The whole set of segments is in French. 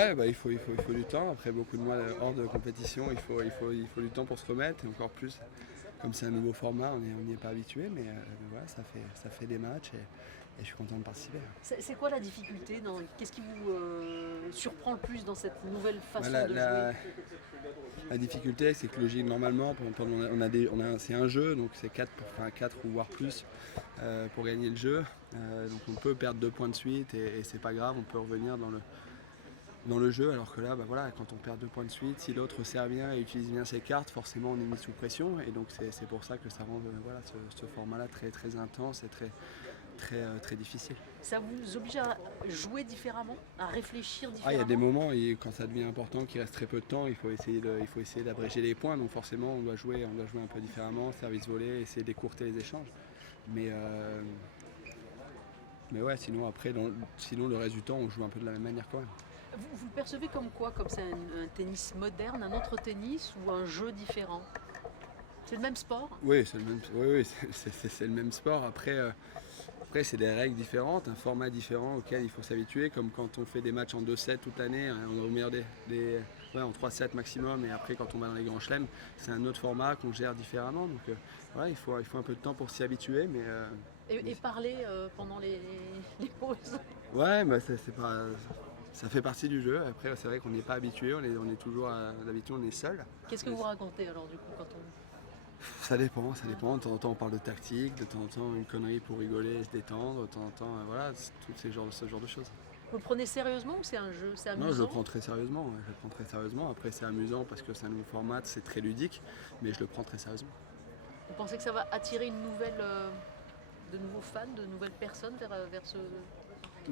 Ouais, il faut du temps. Après beaucoup de mois hors de compétition, il faut du temps pour se remettre. Et encore plus, comme c'est un nouveau format, on n'y est pas habitué. Mais voilà, ça fait des matchs et je suis content de participer. C'est quoi la difficulté Qu'est-ce qui vous surprend le plus dans cette nouvelle Bah, façon la, de jouer? la difficulté, c'est que normalement, c'est un jeu, donc c'est 4, enfin 4 ou voire plus pour gagner le jeu. Donc on peut perdre 2 points de suite et c'est pas grave, on peut revenir dans le jeu, alors que là, bah voilà, quand on perd 2 points de suite, si l'autre sert bien et utilise bien ses cartes, forcément on est mis sous pression, et donc c'est pour ça que ça rend voilà, ce format-là très, très intense et très, très, très difficile. Ça vous oblige à jouer différemment, à réfléchir Ah, il y a des différemment? moments, quand ça devient important, qu'il reste très peu de temps, il faut essayer d'abréger les points, donc forcément on doit jouer un peu différemment, service volé, essayer d'écourter les échanges. Mais, euh, mais ouais, sinon après, sinon le reste du temps, on joue un peu de la même manière quand même. Vous le percevez comme quoi? Comme c'est un tennis moderne, un autre tennis ou un jeu différent? C'est le même sport? Oui, oui, c'est le même sport. Après, c'est des règles différentes, un format différent auquel il faut s'habituer, comme quand on fait des matchs en 2-7 toute l'année, hein, on est au meilleur ouais, en 3-7 maximum, et après quand on va dans les grands chelems, c'est un autre format qu'on gère différemment. Donc voilà, il faut un peu de temps pour s'y habituer, mais Et parler pendant les pauses? ouais, bah, ça fait partie du jeu. Après, c'est vrai qu'on n'est pas habitué, on est toujours, d'habitude, on est seul. Qu'est-ce que vous racontez alors du coup quand on... Ça dépend. De temps en temps, on parle de tactique, de temps en temps, une connerie pour rigoler et se détendre, de temps en temps, voilà, c'est ce genre de choses. Vous le prenez sérieusement ou c'est un jeu? C'est Non, je le amusant? prends très sérieusement. Ouais, je le prends très sérieusement. Après, c'est amusant parce que c'est un nouveau format, c'est très ludique, mais je le prends très sérieusement. Vous pensez que ça va attirer une nouvelle, de nouveaux fans, de nouvelles personnes vers ce...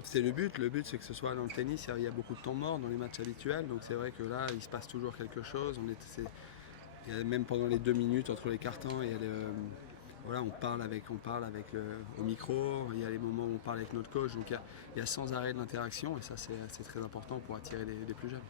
C'est le but. Le but, c'est que ce soit dans le tennis, il y a beaucoup de temps mort dans les matchs habituels, donc c'est vrai que là, il se passe toujours quelque chose. Il y a même pendant les 2 minutes entre les cartons, voilà, au micro, il y a les moments où on parle avec notre coach, donc il y a sans arrêt de l'interaction, et ça c'est très important pour attirer les plus jeunes.